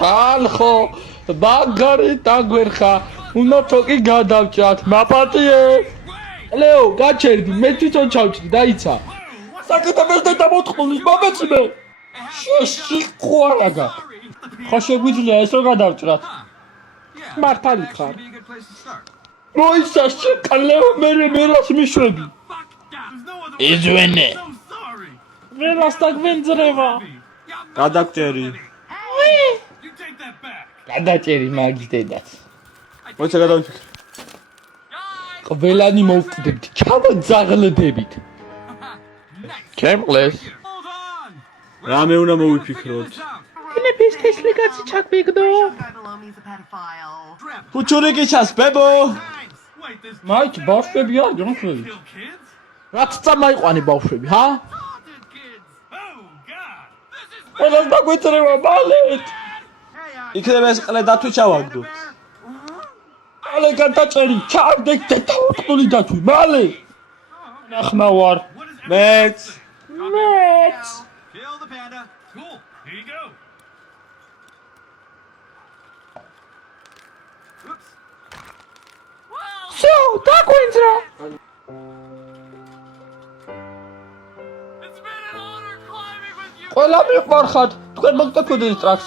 ხალხო მაგარი დაგვერხა უნდა თოკი გადავჭრათ მაპატიე ლეო გაჩერდი მე თვითონ ჩავჭრი დაიცა საკეთებს და დამოთხმულის მომეცმე შეხوارაგა ხო შეგვიძლია ეს რო გადავჭრათ მართალი ხარ მოიცა შეკალეო მე რას მიშვები იზვენე ველას დაგვენძრევა გადაგჭერი გადაჭერი მაგის დედაც მოიცა გადავიფიქრე ყველანი მოვკვდებთ ჩავაძაღლდებით ჩემყლეს რამე უნდა მოვიფიქროთ ნების თესლი კაცი ჩაგვიგდო ფუჩური გიჩას ბებო მაიც ბავშვები არ ჯონხები რაც წამაიყვანი ბავშვები ჰა ყველას დაგვეწრევა მალეთ იქნება ეს ყლე დათვი ჩავაგდო მალე გადაჭერი ჩავდეთ და თავწყული დათვი მალე ნახმა ვარ მეც Kill the panda. Cool. Here you go. Oops. всё დაგვენძრა It's been an honor climbing with you. ყველა მიყვარხათ თქვენ მოგწოდეთ ტრაქს